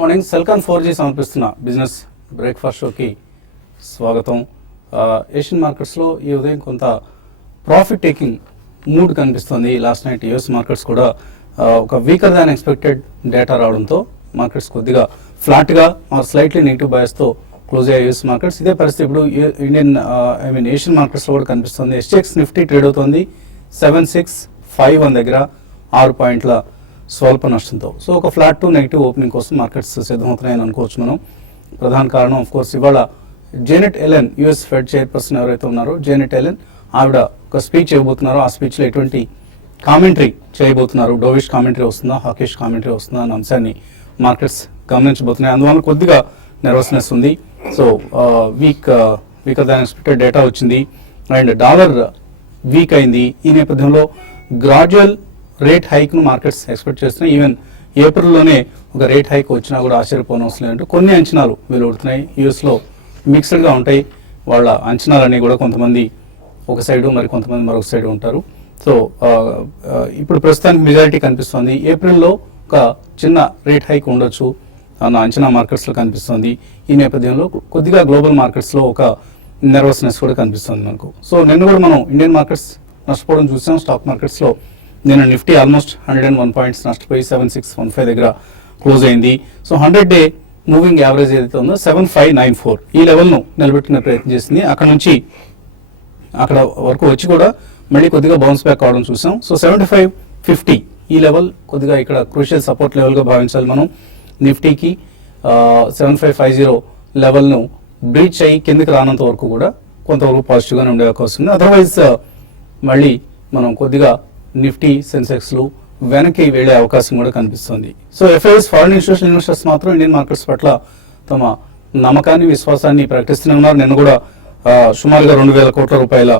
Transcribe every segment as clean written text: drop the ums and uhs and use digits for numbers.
Morning Celkon 4G సమర్పిస్తున్న business breakfast షోకి స్వాగతం. ఏషియన్ మార్కెట్స్లో ఈ ఉదయం కొంత ప్రాఫిట్ టేకింగ్ మూడ్ కనిపిస్తుంది. లాస్ట్ నైట్ యూఎస్ మార్కెట్స్ కూడా ఒక వీకర్ దాన్ ఎక్స్పెక్టెడ్ డేటా రావడంతో మార్కెట్స్ కొద్దిగా ఫ్లాట్గా స్లైట్లీ నెగిటివ్ బయాస్తో క్లోజ్ అయ్యే యూఎస్ మార్కెట్స్. ఇదే పరిస్థితి ఇప్పుడు ఏషియన్ మార్కెట్స్లో కూడా కనిపిస్తుంది. ఎస్టెక్స్ నిఫ్టీ ట్రేడ్ అవుతుంది 7651 దగ్గర 6 పాయింట్ల స్వల్ప నష్టంతో. సో ఒక ఫ్లాట్ టు నెగిటివ్ ఓపెనింగ్ కోసం మార్కెట్స్ సిద్ధమవుతున్నాయని అనుకోవచ్చు మనం. ప్రధాన కారణం ఆఫ్ కోర్స్ ఇవాళ Janet Ellen US fed chairperson ఎవరైతే ఉన్నారో జేనెట్ ఎలెన్ ఆవిడ ఒక స్పీచ్ చేయబోతున్నారో ఆ స్పీచ్లో ఎటువంటి కామెంటరీ చేయబోతున్నారు, డోవిష్ కామెంటరీ వస్తుందా హాకిష్ కామెంటరీ వస్తుందా అన్న అంశాన్ని మార్కెట్స్ గమనించబోతున్నాయి. అందువల్ల కొద్దిగా నర్వస్నెస్ ఉంది. So weaker than expected data వచ్చింది అండ్ డాలర్ వీక్ అయింది. ఈ నేపథ్యంలో గ్రాడ్యువల్ రేట్ హైక్ను మార్కెట్స్ ఎక్స్పెక్ట్ చేస్తున్నాయి. ఈవెన్ ఏప్రిల్లోనే ఒక రేట్ హైక్ వచ్చినా కూడా ఆశ్చర్యపోనవసరం లేదంటే కొన్ని అంచనాలు వెలువడుతున్నాయి. యూఎస్లో మిక్స్డ్గా ఉంటాయి వాళ్ళ అంచనాలన్నీ కూడా. కొంతమంది ఒక సైడు మరి కొంతమంది మరొక సైడు ఉంటారు. సో ఇప్పుడు ప్రస్తుతానికి మెజారిటీ కనిపిస్తుంది ఏప్రిల్లో ఒక చిన్న రేట్ హైక్ ఉండొచ్చు అన్న అంచనా మార్కెట్స్లో కనిపిస్తుంది. ఈ నేపథ్యంలో కొద్దిగా గ్లోబల్ మార్కెట్స్లో ఒక నర్వస్నెస్ కూడా కనిపిస్తుంది మనకు. సో నిన్న కూడా మనం ఇండియన్ మార్కెట్స్ నష్టపోవడం చూసాం. స్టాక్ మార్కెట్స్లో నిన్న నిఫ్టీ ఆల్మోస్ట్ 101 పాయింట్స్ నష్టపోయి 7615 దగ్గర క్లోజ్ అయింది. సో 100-డే మూవింగ్ యావరేజ్ ఏదైతే ఉందో 7594 ఈ లెవెల్ను నిలబెట్టుకునే ప్రయత్నం చేసింది. అక్కడ నుంచి అక్కడ వరకు వచ్చి కూడా మళ్ళీ కొద్దిగా బౌన్స్ బ్యాక్ అవడం చూసాం. సో 7550 ఈ లెవెల్ కొద్దిగా ఇక్కడ క్రూషియల్ సపోర్ట్ లెవెల్గా భావించాలి మనం. నిఫ్టీకి 7550 లెవెల్ను బ్రీచ్ అయ్యి కిందకి రానంత వరకు కూడా కొంతవరకు పాజిటివ్గానే ఉండే అవకాశం ఉంది. అదర్వైజ్ మళ్ళీ మనం కొద్దిగా నిఫ్టీ సెన్సెక్స్లు వెనక్కి వెళ్లే అవకాశం కూడా కనిపిస్తుంది. So FIs foreign institutional investors మాత్రం ఇండియన్ మార్కెట్స్ పట్ల తమ నమ్మకాన్ని విశ్వాసాన్ని ప్రకటిస్తూనే ఉన్నారు. నిన్న కూడా సుమారుగా 2000 కోట్ల రూపాయల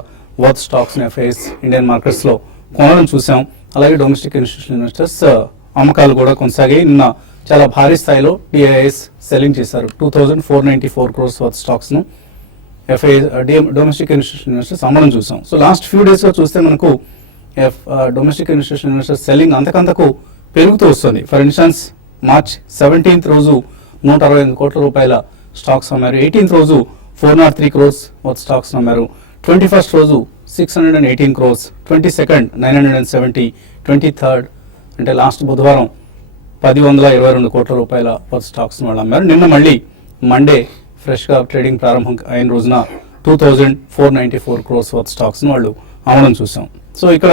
worth stocks FIs Indian markets లో కొనడం చూసాం. అలాగే డొమెస్టిక్ ఇన్స్టిట్యూషనల్ ఇన్వెస్టర్స్ అమ్మకాలు కూడా కొనసాగాయి. నిన్న చాలా భారీ స్థాయిలో డిఐఎస్ సెల్లింగ్ చేశారు. 2494 crores వర్త్ స్టాక్స్ ను ఎఫ్ఐఎస్ డొమెస్టిక్ ఇన్స్టిట్యూషనల్ ఇన్వెస్టర్స్ అమ్మడం చూసాం. సో లాస్ట్ ఫ్యూ డేస్ లో చూస్తే మనకు డొమెస్టిక్ ఇన్స్టిట్యూషనల్ ఇన్వెస్టర్స్ సెల్లింగ్ అంతకంతకు పెరుగుతూ వస్తుంది. ఫర్ ఇన్స్టాన్స్ మార్చ్ 17th రోజు 168 కోట్ల రూపాయల స్టాక్స్ అమ్మారు. 18th రోజు 403 crores వర్త్ స్టాక్స్ అమ్మారు. 21st రోజు 618 crores, 22nd 970, 23rd అంటే లాస్ట్ బుధవారం 1022 కోట్ల రూపాయల వర్త్ స్టాక్స్ వాళ్ళు అమ్మారు. నిన్న మళ్ళీ మండే ఫ్రెష్గా ట్రేడింగ్ ప్రారంభం అయిన రోజున 2494 crores వర్త్ స్టాక్స్ వాళ్ళు అమ్మడం చూసాం. సో ఇక్కడ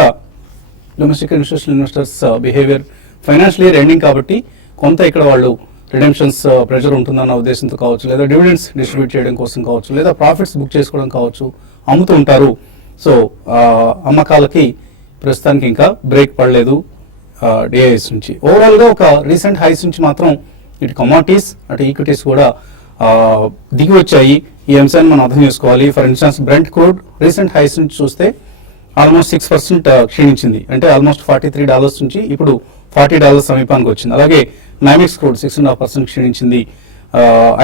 domestic institutional investors behaviour financial year ending కాబట్టి కొంత ఇక్కడ వాళ్ళు రిడెంప్షన్స్ ప్రెషర్ ఉంటుందన్న ఉద్దేశంతో కావచ్చు, లేదా డివిడెండ్స్ డిస్ట్రిబ్యూట్ చేయడం కోసం కావచ్చు, లేదా ప్రాఫిట్స్ బుక్ చేసుకోవడం కావచ్చు అమ్ముతూ ఉంటారు. సో అమ్మకాలకి ప్రస్తుతానికి ఇంకా బ్రేక్ పడలేదు డిఐఎస్ నుంచి. ఓవరాల్గా ఒక రీసెంట్ హైస్ నుంచి మాత్రం ఇటు కమాడిటీస్ అటు ఈక్విటీస్ కూడా దిగి వచ్చాయి. ఈ అంశాన్ని మనం అర్థం చేసుకోవాలి. For instance Brent crude recent highs నుంచి చూస్తే ఆల్మోస్ట్ 6% క్షీణించింది. అంటే ఆల్మోస్ట్ $43 నుంచి ఇప్పుడు $40 సమీపానికి వచ్చింది. అలాగే నామిక్స్ క్రూడ్ 6.5% క్షీణించింది.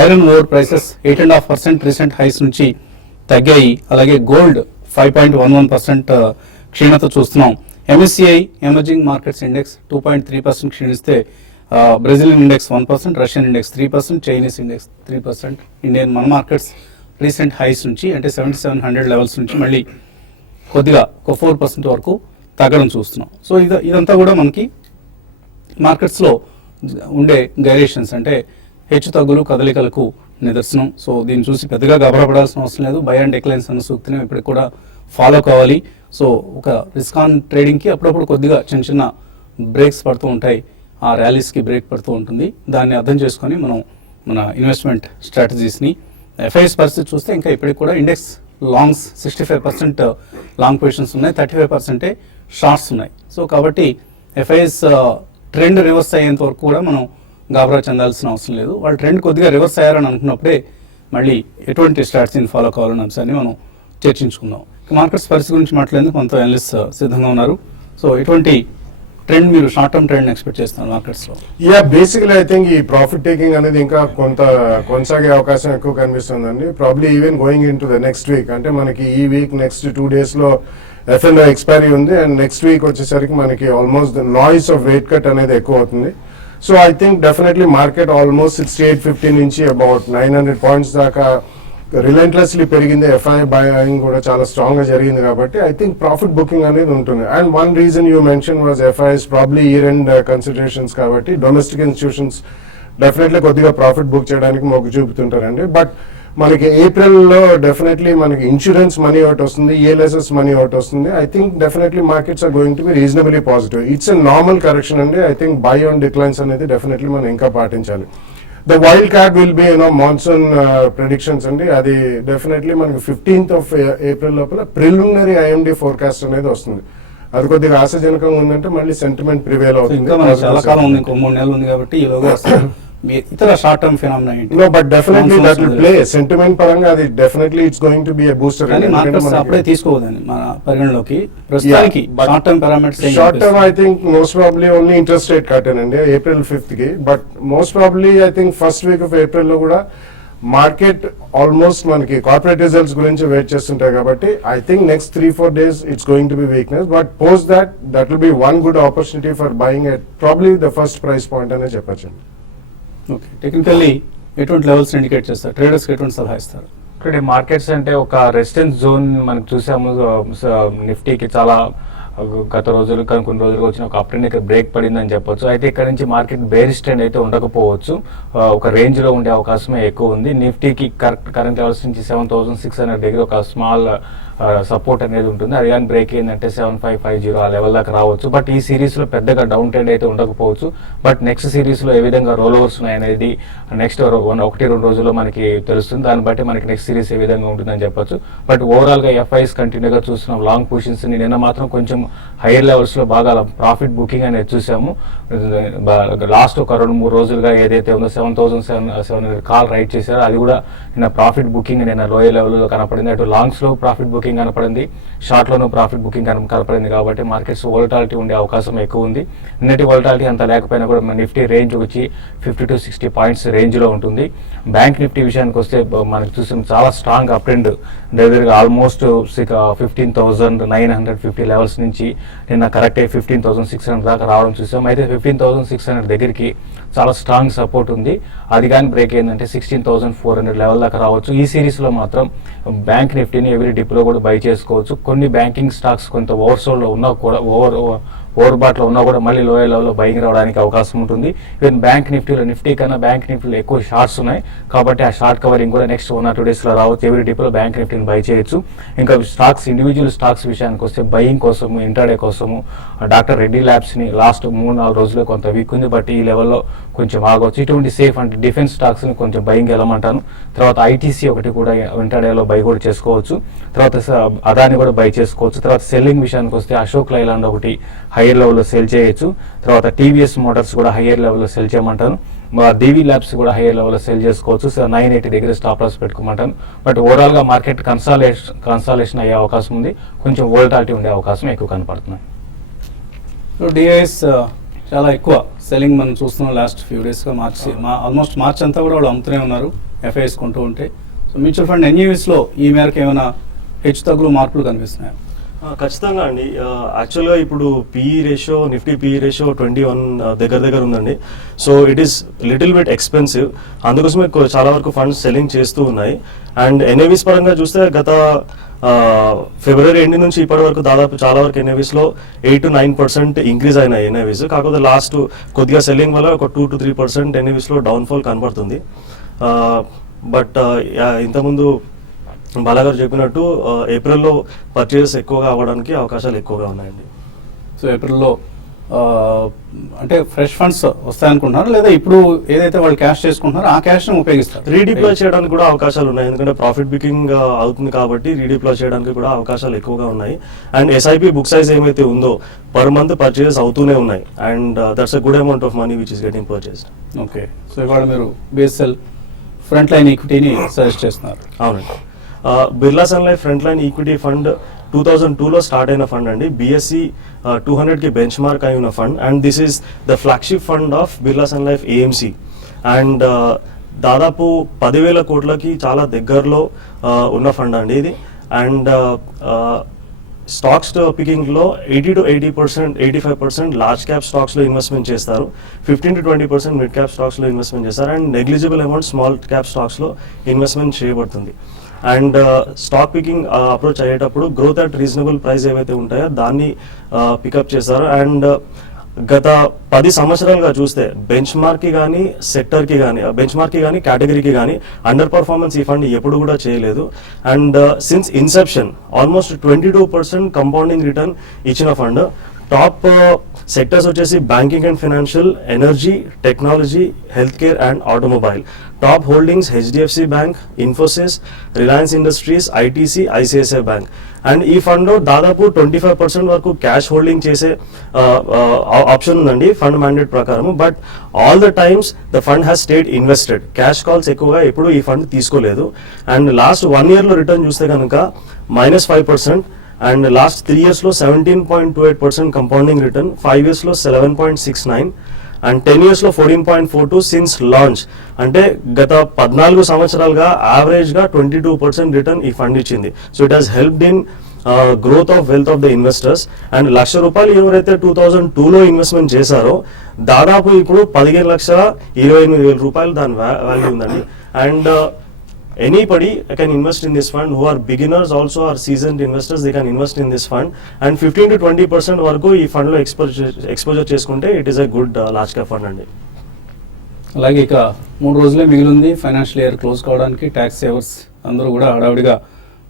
Iron ore prices 8.5% recent highs నుంచి తగ్గాయి. అలాగే గోల్డ్ 5.11% క్షీణత చూస్తున్నాం. ఎంఎస్సిఐ ఎమర్జింగ్ మార్కెట్స్ ఇండెక్స్ 2.3% క్షీణిస్తే Brazilian index 1%, Russian index 3%, Chinese index 3%. Indian మన మార్కెట్స్ రీసెంట్ హైస్ నుంచి అంటే 7700 లెవెల్స్ నుంచి మళ్ళీ కొద్దిగా ఒక 4% వరకు తగ్గడం చూస్తున్నాం. సో ఇదంతా కూడా మనకి మార్కెట్స్లో ఉండే గైరేషన్స్ అంటే హెచ్చు తగ్గులు కదలికలకు నిదర్శనం. సో దీన్ని చూసి పెద్దగా గబరపడాల్సిన అవసరం లేదు. బై అండ్ డిక్లైన్స్ అన్న సూక్తిని ఇప్పటికి కూడా ఫాలో కావాలి. సో ఒక రిస్క్ ఆన్ ట్రేడింగ్కి అప్పుడప్పుడు కొద్దిగా చిన్న చిన్న బ్రేక్స్ పడుతూ ఉంటాయి. ఆ ర్యాలీస్కి బ్రేక్ పడుతూ ఉంటుంది. దాన్ని అర్థం చేసుకొని మనం మన ఇన్వెస్ట్మెంట్ స్ట్రాటజీస్ని ఎఫ్ఐఎస్ పరిస్థితి చూస్తే ఇంకా ఇప్పటికి కూడా ఇండెక్స్ లాంగ్స్ 65% లాంగ్ పొజిషన్స్ ఉన్నాయి, 35% షార్ట్స్ ఉన్నాయి. సో కాబట్టి ఎఫ్ఐఎస్ ట్రెండ్ రివర్స్ అయ్యేంత వరకు కూడా మనం గాబరా చెందాల్సిన అవసరం లేదు. వాళ్ళు ట్రెండ్ కొద్దిగా రివర్స్ అయ్యారని అనుకున్నప్పుడే మళ్ళీ ఎటువంటి స్ట్రాటజీని ఫాలో కావాలనే అంశాన్ని మనం చర్చించుకుందాం. మార్కెట్స్ పరిస్థితి గురించి మాట్లాడేందుకు కొంత అనలిస్ట్ సిద్ధంగా ఉన్నారు. సో ఎటువంటి ట్రెండ్ మీరు షార్ట్ టర్మ్ ట్రెండ్ ఎక్స్పెక్ట్ చేస్తున్నారు మార్కెట్స్ లో? బేసికలీ ఐ థింక్ ఈ ప్రాఫిట్ టేకింగ్ అనేది ఇంకా కొంత కొనసాగే అవకాశం ఎక్కువ కనిపిస్తుందండి. Probably even going in to the next week. అంటే మనకి ఈ వీక్ నెక్స్ట్ 2 days లో ఎఫ్ఎన్ఓ ఎక్స్పైరీ ఉంది అండ్ నెక్స్ట్ వీక్ వచ్చేసరికి మనకి almost the noise of rate cut అనేది ఎక్కువ అవుతుంది. So I think definitely market almost 6850 నుంచి అబౌట్ 900 పాయింట్స్ దాకా రిలెంట్లెస్లీ పెరిగింది. ఎఫ్ఐ బయింగ్ కూడా చాలా స్ట్రాంగ్ గా జరిగింది కాబట్టి ఐ థింక్ ప్రాఫిట్ బుకింగ్ అనేది ఉంటుంది. And one reason you mention was FIs probably year end considerations కాబట్టి డొమెస్టిక్ ఇన్స్టిట్యూషన్స్ డెఫినెట్లీ కొద్దిగా ప్రాఫిట్ బుక్ చేయడానికి మొగ్గు చూపుతుంటారండి. బట్ మనకి ఏప్రిల్లో డెఫినెట్లీ మనకి ఇన్సూరెన్స్ మనీ ఒకటి వస్తుంది, ఈఎల్ఎస్ఎస్ మనీ ఒకటి వస్తుంది. I think definitely markets are going to be reasonably positive. It's a normal correction అండి. I think buy on declines అనేది డెఫినెట్లీ మనం ఇంకా పాటించాలి. The wild card will be monsoon predictions అండి. అది డెఫినెట్లీ మనకి 15th of April లోపల preliminary IMD forecast అనేది వస్తుంది. అది కొద్దిగా ఆశాజనకంగా ఉందంటే మళ్ళీ సెంటిమెంట్ ప్రివేల్ అవుతుంది. ఇంకా మనకి చాలా కాలం ఉంది, ఇంకో 3 నెలలు ఉంది కాబట్టి ఈలోగా మీ ఇతర షార్ట్ టర్మ్ ఫినామినా ఏంటి? No, but definitely that will play. Sentiment పరంగా అది definitely it's going to be a booster. కానీ మార్కెట్స్ అప్పుడే తీసుకోవద్దని మన పరిగణలోకి ప్రస్తుతానికి short term parameters short term I think most probably only interest rate cut అండి April 5th కి. But most probably I think first week off April లో కూడా మార్కెట్ ఆల్మోస్ట్ మనకి కార్పొరేట్ రిజల్ట్స్ గురించి వెయిట్ చేస్తుంటాయి కాబట్టి I think next 3-4 days it's going to B weakness. But post that will be one good opportunity for buying at probably the first price point అనే చెప్పచ్చు. Okay, technically ఎటువంటి levels indicate చేస్తారు, traders ఎటువంటి సలహా ఇస్తారు? ఇక్కడ మార్కెట్స్ అంటే ఒక రెసిస్టెన్స్ జోన్ మనకు చూసాము. నిఫ్టీకి చాలా గత రోజులు కానీ కొన్ని రోజులుగా వచ్చిన ఒక అప్ ట్రెండ్ ఇక్కడ బ్రేక్ పడిందని చెప్పొచ్చు. అయితే ఇక్కడ నుంచి మార్కెట్ బేరిష్ ట్రెండ్ అయితే ఉండకపోవచ్చు, ఒక రేంజ్ లో ఉండే అవకాశమే ఎక్కువ ఉంది. నిఫ్టీకి కరెంట్ లెవెల్స్ నుంచి 7600 దగ్గర ఒక స్మాల్ సపోర్ట్ అనేది ఉంటుంది. అది కానీ బ్రేక్ అయిందంటే 7550 ఆ లెవెల్ దాకా రావచ్చు. బట్ ఈ సిరీస్ లో పెద్దగా డౌన్ ట్రెండ్ అయితే ఉండకపోవచ్చు. బట్ నెక్స్ట్ సిరీస్ లో ఏ విధంగా రోల్ ఓవర్స్ ఉన్నాయనేది నెక్స్ట్ 1-2 రోజుల్లో మనకి తెలుస్తుంది. దాన్ని బట్టి మనకి నెక్స్ట్ సిరీస్ ఏ విధంగా ఉంటుందని చెప్పొచ్చు. బట్ ఓవరాల్ గా ఎఫ్ఐస్ కంటిన్యూగా చూస్తున్నాం లాంగ్ పొజిషన్స్ ని. నిన్న మాత్రం కొంచెం హైయర్ లెవెల్స్ లో బాగా ప్రాఫిట్ బుకింగ్ అనేది చూసాము. లాస్ట్ ఒక 2-3 రోజులుగా ఏదైతే ఉందో 7700 కాల్ రైట్ చేశారో అది కూడా నిన్న ప్రాఫిట్ బుకింగ్ నిన్న లోయర్ లెవెల్ లో కనపడింది. అటు లాంగ్స్ లో ప్రాఫిట్ బుకింగ్ కనపడింది, షార్ట్ లోనూ ప్రాఫిట్ బుకింగ్ కనపడింది. కాబట్టి మార్కెట్స్ వోలటాలిటీ ఉండే అవకాశం ఎక్కువ ఉంది. నిన్నటి వోలటాలిటీ అంత లేకపోయినా కూడా నిఫ్టీ రేంజ్ వచ్చి 50 to 60 పాయింట్స్ రేంజ్ లో ఉంటుంది. బ్యాంక్ నిఫ్టీ విషయానికి వస్తే మనకి చూసిన చాలా స్ట్రాంగ్ అప్ ట్రెండ్ దగ్గరగా ఆల్మోస్ట్ 15,950 లెవెల్స్ నుంచి నిన్న కరెక్ట్ అయ్యి 15,600 దాకా రావడం చూసాం. అయితే 15,600 దగ్గరికి చాలా స్ట్రాంగ్ సపోర్ట్ ఉంది. అది కానీ బ్రేక్ అయిందంటే 16,400 లెవెల్ దాకా రావచ్చు. ఈ సిరీస్ లో మాత్రం బ్యాంక్ నిఫ్టీని ఎవరీ డిప్ లో కూడా బై చేసుకోవచ్చు. కొన్ని బ్యాంకింగ్ స్టాక్స్ కొంత ఓవర్సోల్డ్ లో ఉన్నా కూడా ఓవర్ బాట్ లో ఉన్నా కూడా మళ్ళీ లోయర్ లెవెల్ లో బయింగ్ రావడానికి అవకాశం ఉంటుంది. ఈవెన్ బ్యాంక్ నిఫ్టీలో నిఫ్టీ కన్నా బ్యాంక్ నిఫ్టీలో ఎక్కువ షార్ట్స్ ఉన్నాయి కాబట్టి ఆ షార్ట్ కవరింగ్ కూడా నెక్స్ట్ 1 or 2 days లో రావచ్చు. ఎవరీ డిప్ లో బ్యాంక్ నిఫ్టీని బై చేయొచ్చు. ఇంకా స్టాక్స్ ఇండివిజువల్ స్టాక్స్ విషయానికి వస్తే బయింగ్ కోసము ఇంట్రాడే కోసము డాక్టర్ రెడ్డి ల్యాబ్స్ ని లాస్ట్ 3-4 రోజుల్లో కొంత వీక్ ఉంది. బట్ ఈ లెవెల్లో కొంచెం ఆగవచ్చు. ఇటువంటి సేఫ్ అంటే డిఫెన్స్ స్టాక్స్ ని కొంచెం బయింగ్ వెళ్ళమంటాను. తర్వాత ఐటీసీ ఒకటి కూడా ఇంట్రాడేలో బై కూడా చేసుకోవచ్చు. తర్వాత అదాని కూడా బై చేసుకోవచ్చు. తర్వాత సెల్లింగ్ విషయానికి వస్తే అశోక్ లైలాండ్ ఒకటి హైయర్ లెవెల్లో సెల్ చేయొచ్చు. తర్వాత టీవీఎస్ మోటార్స్ కూడా హైయర్ లెవెల్లో సెల్ చేయమంటాను. డివి ల్యాబ్స్ కూడా హైయర్ లెవెల్లో సెల్ చేసుకోవచ్చు. 980 దగ్గర స్టాప్ లాస్ పెట్టుకోమంటాను. బట్ ఓవరాల్ గా మార్కెట్ కన్సాలేషన్ అయ్యే అవకాశం ఉంది. కొంచెం వోలటాలిటీ ఉండే అవకాశం ఎక్కువ కనపడుతుంది. సో డిఐఎస్ చాలా ఎక్కువ సెల్లింగ్ మనం చూస్తున్నాం లాస్ట్ ఫ్యూ డేస్గా. ఆల్మోస్ట్ మార్చ్ అంతా కూడా వాళ్ళు అమ్ముతూనే ఉన్నారు ఎఫ్ఐఎస్ కొంటూ ఉంటే. సో మ్యూచువల్ ఫండ్ ఎన్యూఎస్లో ఈ మేరకు ఏమైనా హెచ్చు తగ్గులు మార్పులు కనిపిస్తున్నాయి? ఖచ్చితంగా అండి. యాక్చువల్గా ఇప్పుడు PE ratio Nifty PE ratio 21 దగ్గర ఉందండి. So it is little bit expensive. అందుకోసమే చాలా వరకు ఫండ్స్ సెల్లింగ్ చేస్తూ ఉన్నాయి. అండ్ ఎన్ఏవిస్ పరంగా చూస్తే గత ఫిబ్రవరి ఎండ్ నుంచి ఇప్పటి వరకు దాదాపు చాలా వరకు ఎన్ఏవిస్లో 8 to 9% ఇంక్రీజ్ అయినాయి ఎన్ఏవిస్. కాకపోతే లాస్ట్ కొద్దిగా సెల్లింగ్ వల్ల ఒక 2 to 3% ఎన్ఏవిస్లో డౌన్ఫాల్ కనబడుతుంది. బట్ ఇంతకుముందు బాలాగారు చెప్పినట్టు ఏప్రిల్లో పర్చేజెస్ ఎక్కువగా అవ్వడానికి అవకాశాలు ఎక్కువగా ఉన్నాయండి. సో ఏప్రిల్లో అంటే ఫ్రెష్ ఫండ్స్ వస్తాయనుకుంటున్నారు లేదా ఇప్పుడు ఏదైతే వాళ్ళు క్యాష్ చేసుకుంటున్నారో ఆ క్యాష్ని ఉపయోగిస్తారు? రీడిప్లాయ్ చేయడానికి కూడా అవకాశాలు ఉన్నాయి. ఎందుకంటే ప్రాఫిట్ బుకింగ్ అవుతుంది కాబట్టి రీడిప్లాయ్ చేయడానికి కూడా అవకాశాలు ఎక్కువగా ఉన్నాయి. అండ్ ఎస్ఐపి బుక్ సైజ్ ఏమైతే ఉందో పర్ మంత్ పర్చేజెస్ అవుతూనే ఉన్నాయి. And that's a good amount of money which is getting purchased. Okay, so ఇవాళ మీరు బిఎస్ఎల్ ఫ్రంట్ లైన్ ఈక్విటీని సజెస్ట్ చేస్తున్నారు? అవునండి. Birla Sun Life front line equity fund 2002లో స్టార్ట్ అయిన ఫండ్ అండి. బిఎస్సి 200కి బెంచ్ మార్క్ అయి ఉన్న fund. And this is the flagship fund of Birla Sun Life AMC. And దాదాపు 10,000 కోట్లకి చాలా దగ్గరలో ఉన్న ఫండ్ అండి ఇది. అండ్ స్టాక్స్ పికింగ్లో 80% to 85% లార్జ్ క్యాప్ స్టాక్స్లో ఇన్వెస్ట్మెంట్ చేస్తారు, 15 to 20% మిడ్ క్యాప్ స్టాక్స్లో ఇన్వెస్ట్మెంట్ చేస్తారు, and negligible amount small cap స్టాక్స్లో ఇన్వెస్ట్మెంట్ చేయబడుతుంది. అండ్ స్టాక్ పికింగ్ అప్రోచ్ అయ్యేటప్పుడు గ్రోత్ అట్ రీజనబుల్ ప్రైస్ ఏవైతే ఉంటాయో దాన్ని పికప్ చేస్తారు. అండ్ గత 10 సంవత్సరాలుగా చూస్తే బెంచ్ మార్క్కి కానీ సెక్టర్కి కానీ బెంచ్ మార్క్కి కానీ కేటగిరీకి కానీ అండర్ పర్ఫార్మెన్స్ ఈ ఫండ్ ఎప్పుడు కూడా చేయలేదు. And since Inception almost 22% compounding return ఇచ్చిన ఫండ్. టాప్ సెక్టర్స్ వచ్చేసి banking and financial, energy, technology, health care and automobile. Top holdings HDFC bank, Infosys, Reliance industries, ITC, ICICI bank. And ఈ ఫండ్లో దాదాపు 25% వరకు క్యాష్ హోల్డింగ్ చేసే ఆప్షన్ ఉందండి fund mandate ప్రకారం. But all the times the fund has state invested, cash calls ఎక్కువగా ఎప్పుడు ఈ ఫండ్ తీసుకోలేదు. అండ్ లాస్ట్ 1 yearలో రిటర్న్ చూస్తే కనుక -5%, and last 3 yearsలో 17.28% compounding return, 5 yearsలో 11.69, and 10 yearsలో 14.42 since launch. అంటే గత 14 సంవత్సరాలుగా యావరేజ్గా 22% రిటర్న్ ఈ ఫండ్ ఇచ్చింది. So it has helped in growth of wealth of the investors. And ₹1,00,000 ఎవరైతే 2002లో ఇన్వెస్ట్మెంట్ చేశారో దాదాపు ఇప్పుడు 15,28,000 దాని వాల్యూ ఉందండి. And anybody can invest in this fund who are beginners also or seasoned investors, they can invest in this fund. And 15 to 20% వరకు ఈ fund లో exposure చేసుకుంటే it is a good large cap fund అండి. అలాగే ఇక 3 రోజులే మిగిలింది financial year close కావడానికి. ట్యాక్స్ సేవర్స్ అందరూ కూడా హడావిడిగా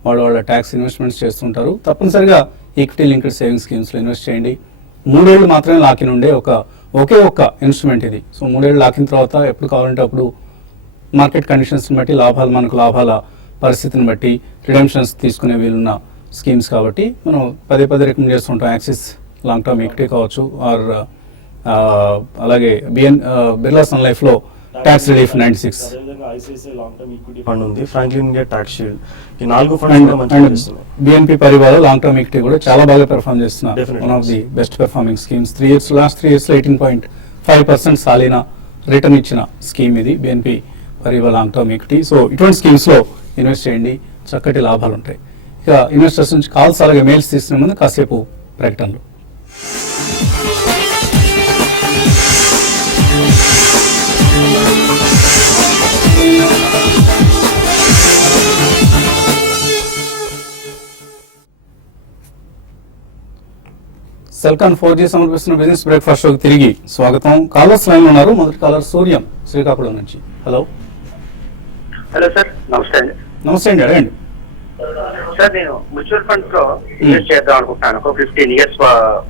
వాళ్ళ ట్యాక్స్ ఇన్వెస్ట్మెంట్స్ చేస్తుంటారు. తప్పనిసరిగా ఈక్విటీ లింక్డ్ సేవింగ్ స్కీమ్స్లో ఇన్వెస్ట్ చేయండి. 3 ఏళ్ళు మాత్రమే లాకిన్ ఉండే ఒకే ఒక్క ఇన్స్ట్రుమెంట్ ఇది. సో 3 ఏళ్ళు లాకిన తర్వాత ఎప్పుడు కావాలంటే అప్పుడు మార్కెట్ కండిషన్స్ని బట్టి మనకు లాభాల పరిస్థితిని బట్టి రిడెంప్షన్స్ తీసుకునే వీలున్న స్కీమ్స్ కాబట్టి మనం పదే రికమెండ్ చేస్తుంటాం. యాక్సిస్ లాంగ్ టర్మ్ ఈక్విటీ కావచ్చు, ఆర్ అలాగే బిర్లా సన్ లైఫ్లో tax relief 96, long term equity fund ఉంది, ఫ్రాంక్లిన్ ఇండియా ట్యాక్స్ షీల్డ్. ఈ 4 funds and BNP Paribas long term equity కూడా చాలా బాగా పెర్ఫామ్ చేస్తున్నారు. One of the best performing schemes. Last 3 yearsలో 18.5% సాలిన రిటర్న్ ఇచ్చిన స్కీమ్ ఇది BNP Paribas long term equity. So ఇటువంటి స్కీమ్స్లో ఇన్వెస్ట్ చేయండి, చక్కటి లాభాలు ఉంటాయి. ఇక ఇన్వెస్టర్స్ నుంచి కాల్స్ అలాగే మెయిల్స్ తీసుకునే ముందు కాసేపు ప్రకటనలు. సెల్కాన్ 4G సమర్పిస్తున్న బిజినెస్ బ్రేక్ఫాస్ట్ షోకి తిరిగి స్వాగతం. కాలర్స్ లైన్ ఉన్నారు. మొదటి కాలర్ సూర్యం శ్రీకాకుళం నుంచి. హలో సార్, నమస్తే అండి. నమస్తే అండి, అడగండి. సార్, నేను మ్యూచువల్ ఫండ్స్ లో ఇన్వెస్ట్ చేద్దాం అనుకుంటున్నాను. ఒక 15 years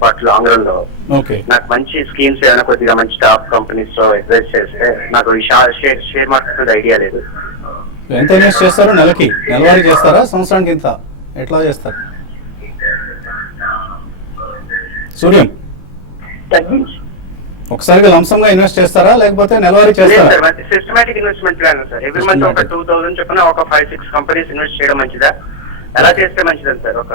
పాటు లాంగ్ రన్ లో. ఓకే, నాకు మంచి స్కీమ్స్ ఏమైనా కొద్దిగా మంచి టాప్ కంపెనీస్ లో అడ్వైస్ చేస్తే, నాకు షేర్ మార్కెట్ ఐడియా లేదు. ఎంత ఇన్వెస్ట్ చేస్తారు? నెలవారీ చేస్తారా, సంవత్సరానికి ఇంత, ఎట్లా చేస్తారు? సూర్యం, ఒకసారిగా లంసంగా ఇన్వెస్ట్ చేస్తారా లేకపోతే నెలవారీ చేస్తారా? Systematic investment plan sir. Every month ఒక 2,000 చొప్పున ఒక 5-6 కంపెనీస్ ఇన్వెస్ట్ చేయడం మంచిదా? ఎలా చేస్తే మంచిదని సార్? ఒక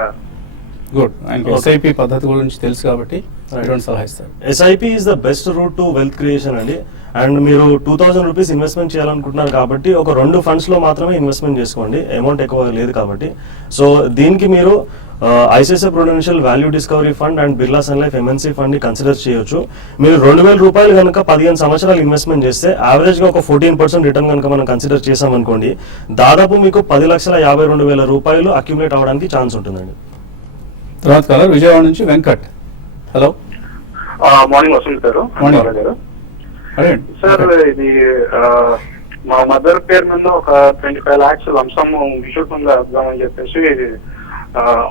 గుడ్. ఆయనకి ఎస్ఐపి పద్ధతి గురించి తెలుసు కాబట్టి ఎటువంటి సలహా ఇస్తారు? SIP is the best route to wealth creation అండి. అండ్ మీరు 2,000 రూపీస్ ఇన్వెస్ట్మెంట్ చేయాలనుకుంటున్నారు కాబట్టి ఒక 2 ఫండ్స్లో మాత్రమే ఇన్వెస్ట్మెంట్ చేసుకోండి, అమౌంట్ ఎక్కువ లేదు కాబట్టి. సో దీనికి మీరు ICICI Prudential value discovery fund and Birla Sun Life MNC fund ని కన్సిడర్ చేయొచ్చు. మీరు 2,000 రూపాయలు కనుక 15 సంవత్సరాలు ఇన్వెస్ట్మెంట్ చేస్తే యావరేజ్ గా ఒక 14% రిటర్న్ కనుక మనం కన్సిడర్ చేసామనుకోండి, దాదాపు మీకు 10,52,000 రూపాయలు అక్యుములేట్ అవ్వడానికి ఛాన్స్ ఉంటుందండి. తర్వాత కాలర్ విజయవాడ నుంచి వెంకట్. హలో, మార్నింగ్ వస్తుంది సార్. సార్, ఇది మా మదర్ పేరు మీద ఒక 25 lakhs లంసమ్ మ్యూచువల్ ఫండ్ వేద్దామని చెప్పేసి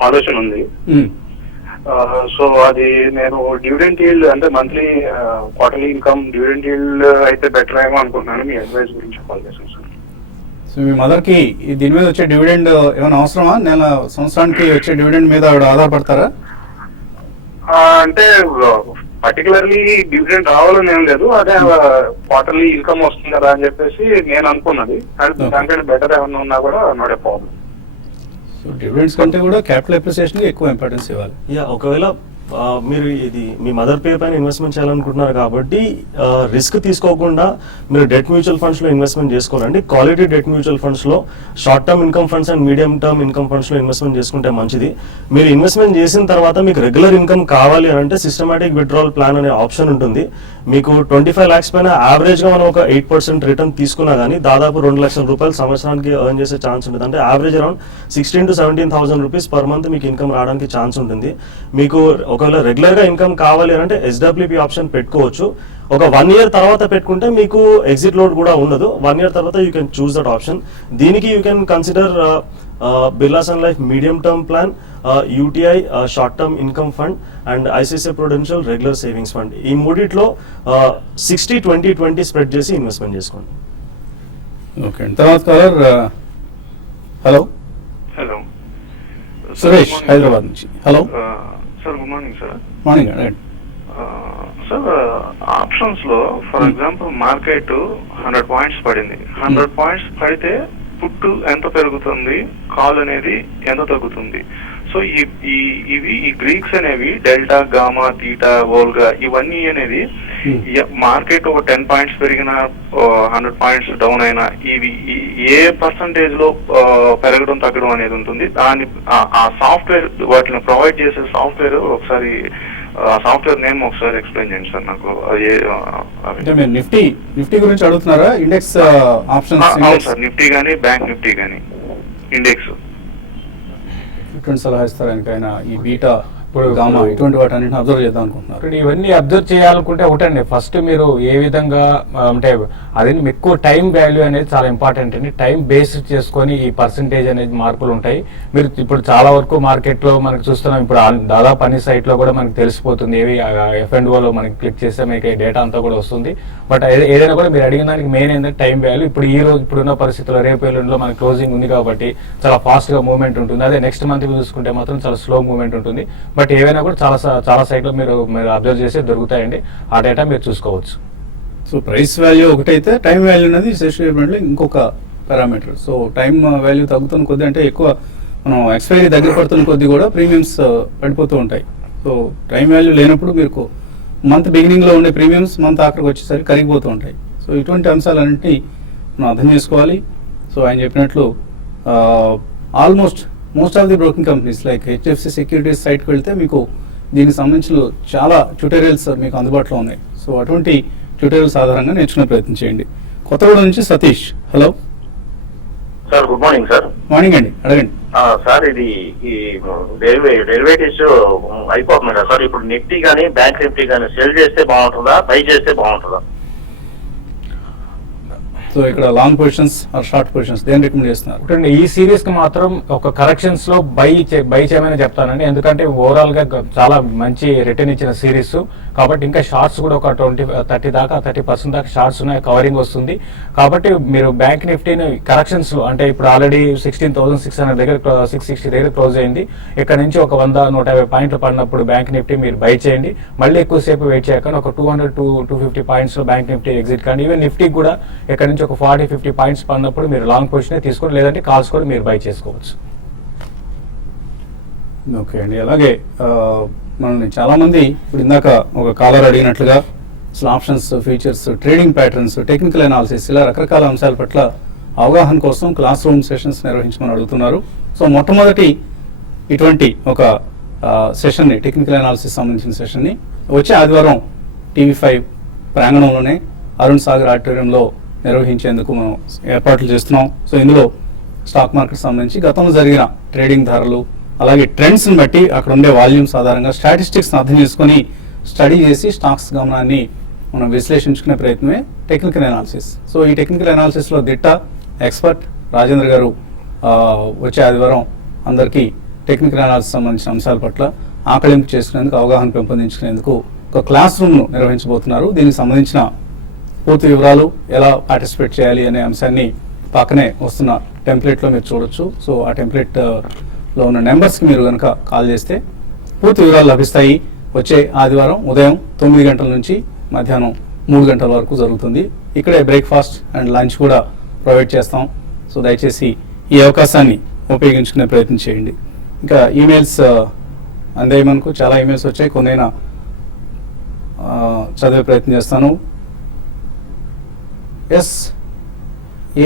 ఆలోచన ఉంది. సో అది నేను డివిడెండ్ ఈల్డ్ అంటే monthly quarterly income dividend yield అయితే బెటర్ ఏమో అనుకుంటున్నాను. మీ అడ్వైస్ గురించి కాల్ చేశాను సార్. సో మీ మదర్ కి దీని మీద వచ్చే డివిడెండ్ ఏమైనా అవసరమా? సంవత్సరానికి వచ్చే డివిడెండ్ మీద ఆవిడ ఆధారపడతారా? అంటే పర్టికులర్లీ డివిడెండ్ రావాలని ఏం లేదు, అదే క్వార్టర్లీ ఇన్కమ్ వస్తుంది కదా అని చెప్పేసి నేను అనుకున్నది. దానికంటే బెటర్ ఏమన్నా ఉన్నా కూడా నాట్ ఏ ప్రాబ్లం. డివిడెండ్స్ కంటే కూడా క్యాపిటల్ అప్రిసియేషన్ కి ఎక్కువ ఇంపార్టెన్స్ ఇవ్వాలి. ఒకవేళ మీరు ఇది మీ మదర్ పేరు పైన ఇన్వెస్ట్మెంట్ చేయాలనుకుంటున్నారు కాబట్టి రిస్క్ తీసుకోకుండా మీరు డెట్ మ్యూచువల్ ఫండ్స్లో ఇన్వెస్ట్మెంట్ చేసుకోవాలండి. క్వాలిటీ డెట్ మ్యూచువల్ ఫండ్స్లో short term income funds and medium term income ఫండ్స్లో ఇన్వెస్ట్మెంట్ చేసుకుంటే మంచిది. మీరు ఇన్వెస్ట్మెంట్ చేసిన తర్వాత మీకు రెగ్యులర్ ఇన్కమ్ కావాలి అని అంటే సిస్టమాటిక్ విత్డ్రావల్ ప్లాన్ అనే ఆప్షన్ ఉంటుంది. మీకు 25 lakhs పైన యావరేజ్గా మనం ఒక 8% రిటర్న్ తీసుకున్నా కానీ దాదాపు 2 లక్షల రూపాయలు సంవత్సరానికి ఎర్న్ చేసే ఛాన్స్ ఉంటుంది. అంటే average around 16,000 to 17,000 rupees per month మీకు ఇన్కమ్ రావడానికి ఛాన్స్ ఉంటుంది. మీకు ఒకవేళ రెగ్యులర్గా ఇన్కమ్ కావాలి అంటే ఎస్డబ్ల్యూపీ ఆప్షన్ పెట్టుకోవచ్చు. ఒక 1 year తర్వాత పెట్టుకుంటే మీకు ఎగ్జిట్ లోడ్ కూడా ఉండదు. 1 year తర్వాత you can choose that option. దీనికి you can consider Birla Sun Life medium term plan, UTI short term income fund and ICICI Prudential regular savings fund. ఈ మూడిట్లో 60-20-20 స్ప్రెడ్ చేసి ఇన్వెస్ట్మెంట్ చేసుకోండి. ఓకే అండి. తర్వాత caller hello hello Suresh Hyderabad నుంచి. Hello sir, good morning sir. Morning అండి. Sir, options లో for example market 100 points పడింది. 100 points పడితే పుట్టు ఎంత పెరుగుతుంది, కాల్ అనేది ఎంత తగ్గుతుంది. సో ఈ గ్రీక్స్ అనేవి డెల్టా, గామా, తీటా, వోల్గా ఇవన్నీ అనేది మార్కెట్ ఒక 10 points పెరిగినా 100 points డౌన్ అయినా ఇవి ఏ పర్సంటేజ్ లో పెరగడం తగ్గడం అనేది ఉంటుంది. దాని ఆ సాఫ్ట్వేర్ వాటిని ప్రొవైడ్ చేసే సాఫ్ట్వేర్ ఒకసారి సాఫ్ట్వేర్ నేమ్ ఒకసారి ఎక్స్ప్లెయిన్ చేయండి సార్ నాకు. అంటే మీరు నిఫ్టీ గురించి అడుగుతున్నారా? Index options? అవును సార్, నిఫ్టీ కానీ బ్యాంక్ నిఫ్టీ కానీ ఇండెక్స్. ఎటువంటి సలహా ఇస్తారు ఆయనకైనా? ఈ బీటా, గామా ఇటువంటి వాటి అన్నింటిని అబ్జర్వ్ చేద్దాం అనుకుంటున్నారు. ఇప్పుడు ఇవన్నీ అబ్జర్వ్ చేయాలనుకుంటే ఒకటండి, ఫస్ట్ మీరు ఏ విధంగా అంటే అది ఎక్కువ టైం వాల్యూ అనేది చాలా ఇంపార్టెంట్ అండి. టైం బేస్ చేసుకొని ఈ పర్సంటేజ్ అనేది మార్పులు ఉంటాయి. మీరు ఇప్పుడు చాలా వరకు మార్కెట్లో మనకు చూస్తున్నాం, ఇప్పుడు దాదాపు అన్ని సైట్లో కూడా మనకు తెలిసిపోతుంది. ఏవి F&Oలో మనకి క్లిక్ చేస్తే మీకు డేటా అంతా కూడా వస్తుంది. బట్ ఏదైనా కూడా మీరు అడిగిన దానికి మెయిన్ ఏంటంటే టైం వాల్యూ. ఇప్పుడు ఈ రోజు ఇప్పుడున్న పరిస్థితుల్లో రేపు ఎల్లుండిలో మనకి క్లోజింగ్ ఉంది కాబట్టి చాలా ఫాస్ట్గా మూవ్మెంట్ ఉంటుంది. అదే నెక్స్ట్ మంత్ చూసుకుంటే మాత్రం చాలా స్లో మూవ్మెంట్ ఉంటుంది. బట్ ఏవైనా కూడా చాలా సైట్లో మీరు అబ్జర్వ్ చేసి దొరుకుతాయండి. ఆ డేటా మీరు చూసుకోవచ్చు. సో ప్రైస్ వాల్యూ ఒకటైతే టైం వాల్యూ అనేది సెషన్లో ఇంకొక పారామీటర్. సో టైం వాల్యూ తగ్గుతున్న కొద్దీ, అంటే ఎక్కువ మనం ఎక్స్పైరీ దగ్గర పడుతున్న కొద్దీ కూడా ప్రీమియమ్స్ పడిపోతూ ఉంటాయి. సో టైం వాల్యూ లేనప్పుడు మీకు మంత్ బిగినింగ్లో ఉండే ప్రీమియమ్స్ మంత్ ఆఖరికి వచ్చేసరికి కరిగిపోతూ ఉంటాయి. సో ఇటువంటి అంశాలన్నింటినీ మనం అర్థం చేసుకోవాలి. సో ఆయన చెప్పినట్లు most of the broking companies like HDFC securities సైట్కి వెళ్తే మీకు దీనికి సంబంధించిన చాలా ట్యూటోరియల్స్ మీకు అందుబాటులో ఉన్నాయి. సో అటువంటి ట్యూటోరియల్స్ ఆధారంగా నేర్చుకునే ప్రయత్నం చేయండి. కొత్తగూడెం నుంచి Satish. Hello sir, good morning sir. Morning అండి, అడగండి. సార్, ఇది ఈ డెరివేటివ్స్ అయిపోతుంది కదా సార్. ఇప్పుడు నిఫ్టీ కానీ బ్యాంక్ నిఫ్టీ కానీ సెల్ చేస్తే బాగుంటుందా, బై చేస్తే బాగుంటుందా? సో ఇక్కడ long positions or short positions దేని రికమెండ్ చేస్తున్నారు? ఈ సిరీస్ కి మాత్రం ఒక కరెక్షన్స్ లో బై చేయమని చెప్తానండి. ఎందుకంటే ఓవరాల్ గా చాలా మంచి రిటర్న్ ఇచ్చిన సిరీస్ కాబట్టి ఇంకా షార్ట్స్ కూడా ఒక 30% దాకా షార్ట్స్ ఉన్నాయి, కవరింగ్ వస్తుంది. కాబట్టి మీరు బ్యాంక్ నిఫ్టీని కరెక్షన్స్ లో, అంటే ఇప్పుడు ఆల్రెడీ 16,600 దగ్గర 660 దగ్గర క్లోజ్ అయింది. ఇక్కడ నుంచి ఒక 100-150 పాయింట్లు పడినప్పుడు బ్యాంక్ నిఫ్టీ మీరు బై చేయండి. మళ్ళీ ఎక్కువసేపు వెయిట్ చేయకుండా ఒక 200-250 పాయింట్స్ లో బ్యాంక్ నిఫ్టీ ఎగ్జిట్ కానీ. ఈవెన్ నిఫ్టీ కూడా ఇక్కడ నుంచి ఒక 40-50 పాయింట్స్ పడినప్పుడు మీరు లాంగ్ పొజిషన్ తీసుకొని, లేదంటే కాల్స్ కూడా మీరు బై చేసుకోవచ్చు. ఓకే అండి. అలాగే మనల్ని చాలామంది ఇప్పుడు ఇందాక ఒక కాలర్ అడిగినట్లుగా అసలు options, features, trading patterns, technical analysis ఇలా రకరకాల అంశాల పట్ల అవగాహన కోసం క్లాస్ రూమ్ సెషన్స్ నిర్వహించమని అడుగుతున్నారు. సో మొట్టమొదటి ఇటువంటి ఒక సెషన్ని, టెక్నికల్ అనాలిసిస్ సంబంధించిన సెషన్ని వచ్చే ఆదివారం TV5 ప్రాంగణంలోనే అరుణ్ సాగర్ ఆడిటోరియంలో నిర్వహించేందుకు మనం ఏర్పాట్లు చేస్తున్నాం. సో ఇందులో స్టాక్ మార్కెట్ సంబంధించి గతంలో జరిగిన ట్రేడింగ్ ధరలు, అలాగే ట్రెండ్స్ని బట్టి అక్కడ ఉండే వాల్యూమ్స్ ఆధారంగా స్టాటిస్టిక్స్ని అర్థం చేసుకొని స్టడీ చేసి స్టాక్స్ గమనాన్ని మనం విశ్లేషించుకునే ప్రయత్నమే టెక్నికల్ అనాలిసిస్. సో ఈ టెక్నికల్ అనాలిసిస్లో దిట్ట ఎక్స్పర్ట్ రాజేంద్ర గారు వచ్చే ఆదివారం అందరికీ టెక్నికల్ అనాలిసిస్ సంబంధించిన అంశాల పట్ల ఆకలింపు చేసుకునేందుకు, అవగాహన పెంపొందించుకునేందుకు ఒక క్లాస్ రూమ్ను నిర్వహించబోతున్నారు. దీనికి సంబంధించిన పూర్తి వివరాలు, ఎలా పార్టిసిపేట్ చేయాలి అనే అంశాన్ని పక్కనే వస్తున్న టెంప్లెట్లో మీరు చూడొచ్చు. సో ఆ టెంప్లెట్లో ఉన్న నెంబర్స్కి మీరు కనుక కాల్ చేస్తే పూర్తి వివరాలు లభిస్తాయి. వచ్చే ఆదివారం ఉదయం 9 గంటల నుంచి మధ్యాహ్నం 3 గంటల వరకు జరుగుతుంది. ఇక్కడే బ్రేక్ఫాస్ట్ అండ్ లంచ్ కూడా ప్రొవైడ్ చేస్తాం. సో దయచేసి ఈ అవకాశాన్ని ఉపయోగించుకునే ప్రయత్నం చేయండి. ఇంకా ఈమెయిల్స్ అందే మనకు చాలా ఈమెయిల్స్ వచ్చాయి, కొన్నైనా చదివే ప్రయత్నం చేస్తాను.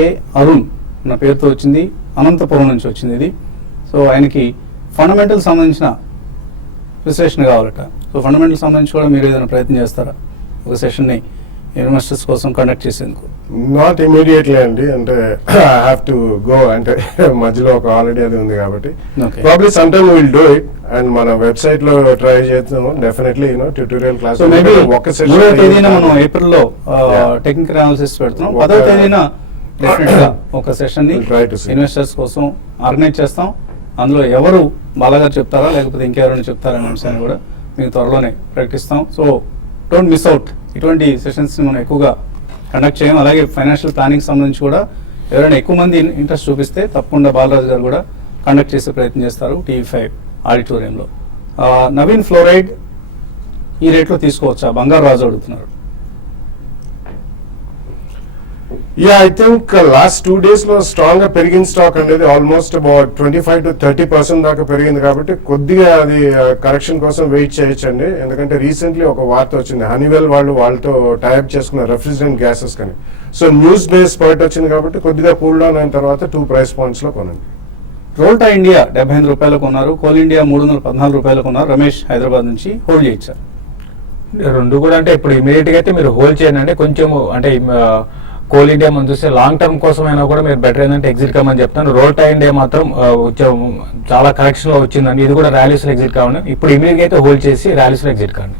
ఏ అరుణ్ నా పేరుతో వచ్చింది, అనంతపురం నుంచి వచ్చింది ఇది. సో ఆయనకి ఫండమెంటల్ సంబంధించిన విశ్లేషణ కావాలట. సో ఫండమెంటల్ సంబంధించి కూడా మీరు ఏదైనా ప్రయత్నం చేస్తారా ఒక సెషన్ని ఇన్వెస్టర్స్ కోసం కండక్ట్ చేసేందుకు? నాట్ ఇమీడియట్లీ అండి, అంటే ఐ హ్యావ్ టు గో, అంటే మధ్యలో ఒక హాలిడే అది ఉంది కాబట్టి Okay. Probably some time will do it. And మన వెబ్సైట్ లో ట్రై చేస్తాము definitely, tutorial class. So maybe ఒక 3వ తేదీన మనం సెషన్ ఏప్రిల్లో టెక్నికల్ అనాలిసిస్ పెడుతున్నాం. 10వ తేదీన డెఫినెట్ గా ఒక సెషన్ ని We'll try to see. Investors కోసం ఆర్గనైజ్ చేస్తాం. అందులో ఎవరు బాలాగారు చెప్తారా లేకపోతే ఇంకెవరైనా చెప్తారా అనే అంశాన్ని కూడా మీకు త్వరలోనే ప్రకటిస్తాం. So don't miss out. ఇటువంటి సెషన్స్ మనం ఎక్కువగా కండక్ట్ చేయం. అలాగే ఫైనాన్షియల్ ప్లానింగ్ సంబంధించి కూడా ఎవరైనా ఎక్కువ మంది ఇంట్రెస్ట్ చూపిస్తే తప్పకుండా బాలరాజు గారు కూడా కండక్ట్ చేసే ప్రయత్నం చేస్తారు TV5 ఆడిటోరియంలో. నవీన్ ఫ్లోరైడ్ ఈ రేట్లో తీసుకోవచ్చా? బంగారు రాజు అడుగుతున్నారు. Yeah, I think last 2 days లో స్ట్రాంగ్ గా పెరిగిన స్టాక్ అనేది ఆల్మోస్ట్ అబౌట్ 25 to 30% దాకా పెరిగింది కాబట్టి కొద్దిగా అది కరెక్షన్ కోసం వెయిట్ చేయొచ్చండి. ఎందుకంటే రీసెంట్లీ ఒక వార్త వచ్చింది, హనీవెల్ వాళ్ళతో టైప్ చేసుకున్న రెఫ్రిజరెంట్ గ్యాసెస్ కానీ. సో న్యూస్ బేస్ పాయింట్ వచ్చింది కాబట్టి కొద్దిగా కూల్ డౌన్ అయిన తర్వాత 2 price points లో కొనండి. రోల్టా ఇండియా 75 రూపాయలకు ఉన్నారు, కోల్ ఇండియా 314 రూపాయలకు ఉన్నారు. రమేష్ హైదరాబాద్ నుంచి హోల్డ్ చేయించారు. రెండు కూడా అంటే ఇప్పుడు ఇమీడియట్ గా అయితే మీరు హోల్డ్ చేయండి. కొంచెం అంటే కోల్ ఇండియా మనం చూస్తే లాంగ్ టర్మ్ కోసం అయినా కూడా మీరు బెటర్ ఏంటంటే ఎగ్జిట్ కామని చెప్తాను. రోల్టా ఇండియా మాత్రం చాలా కరెక్షన్ లో వచ్చిందండి. ఇది కూడా ర్యాలీస్ లో ఎగ్జిట్ కావాలి. ఇప్పుడు ఇమీడియట్ అయితే హోల్డ్ చేసి ర్యాలీస్ లో ఎగ్జిట్ కాండి.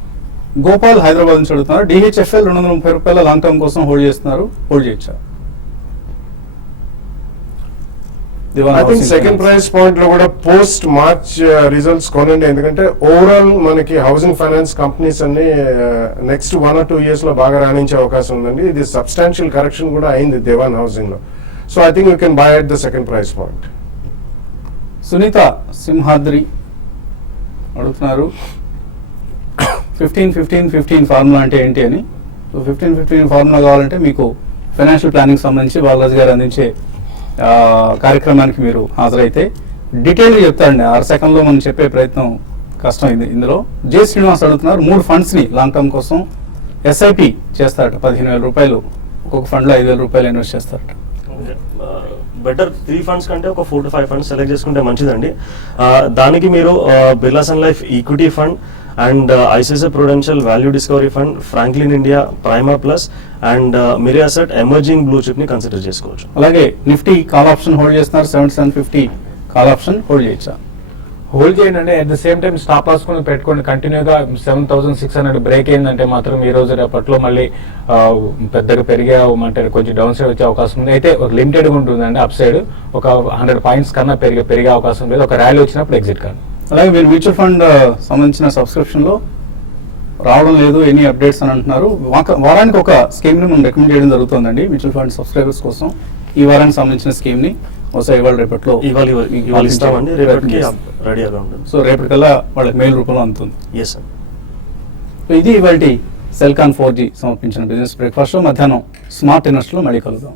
గోపాల్ హైదరాబాద్ నుంచి అడుగుతున్నారు. DHFL 230 రూపాయల లాంగ్ టర్మ్ కోసం హోల్డ్ చేస్తున్నారు, హోల్డ్ చేయొచ్చా? I think second price point లో కూడా పోస్ట్ మార్చ్ రిజల్ట్స్ కొనండి. ఎందుకంటే ఓవరాల్ మనకి హౌసింగ్ ఫైనాన్స్ కంపెనీస్ అన్ని నెక్స్ట్ 1 or 2 years లో బాగా రాణించే అవకాశం ఉందండి. ఇది సబ్స్టాన్షియల్ కరెక్షన్ కూడా అయింది దేవాన్ హౌసింగ్ లో. So I think you can buy at the second price point. Sunitha Simhadri అడుగుతున్నారు 15-15-15 ఫార్ములా అంటే ఏంటి అని. సో 15-15 ఫార్ములా కావాలంటే మీకు ఫైనాన్షియల్ ప్లానింగ్ సంబంధించి బాలరాజు గారు అందించే కార్యక్రమానికి మీరు హాజరైతే డీటెయిల్గా చెప్తారండి. 6 సెకండ్లో మనం చెప్పే ప్రయత్నం కష్టమైంది. ఇందులో జే శ్రీనివాస్ అడుగుతున్నారు 3 ఫండ్స్ని లాంగ్ టర్మ్ కోసం SIP చేస్తారట. 15,000 రూపాయలు ఒక్కొక్క ఫండ్లో 5,000 రూపాయలు ఇన్వెస్ట్ చేస్తారట. బెటర్ 3 funds కంటే ఒక 4 to 5 funds సెలెక్ట్ చేసుకుంటే మంచిదండి. దానికి మీరు Birla Sun Life equity fund and ICICI Prudential value discovery fund, Franklin India Prima Plus and Mirae Asset emerging blue chip ని కన్సిడర్ చేసుకోవచ్చు. అలాగే నిఫ్టీ కాల్ ఆప్షన్ హోల్డ్ చేస్తున్నారు. 7750 కాల్ ఆప్షన్ హోల్డ్ చేయొచ్చా? Hold చేయండి. At the same time stop loss కొని పెట్టుకోండి. కంటిన్యూగా 7600 break అయిందంటే మాత్రం ఈ రోజు రేపట్లో మళ్ళీ పెద్దగా పెరిగే అంటే కొంచెం డౌన్ సైడ్ వచ్చే అవకాశం ఉంది. అయితే ఒక లిమిటెడ్గా ఉంటుందండి. అప్ సైడ్ ఒక 100 points కన్నా పెరిగే అవకాశం లేదు. ఒక ర్యాలీ వచ్చినప్పుడు ఎగ్జిట్ కాదు. అలాగే మీరు మ్యూచువల్ ఫండ్ సంబంధించిన సబ్స్క్రిప్షన్లో రావడం లేదు ఎనీ అప్డేట్స్ అని అంటున్నారు. వారానికి ఒక స్కీమ్ని మనం రికమెండ్ చేయడం జరుగుతుందండి మ్యూచువల్ ఫండ్ సబ్స్క్రైబర్స్ కోసం. ఈ వారానికి సంబంధించిన స్కీమ్ని ఒకసారి ఇవాళ రేపట్లో ఇవాళ ఇస్తామండి, రేపటికి రెడీగా ఉంటుంది. సో రేపటికల్లా వాళ్ళకి మెయిల్ రూపంలో అందుతుంది. Yes sir. సో ఇది ఇవాళ సెల్కాన్ 4G సమర్పించిన బిజినెస్ బ్రేక్ఫాస్ట్. మధ్యాహ్నం స్మార్ట్ ఇన్వెస్ట్లో మళ్ళీ కలుద్దాం.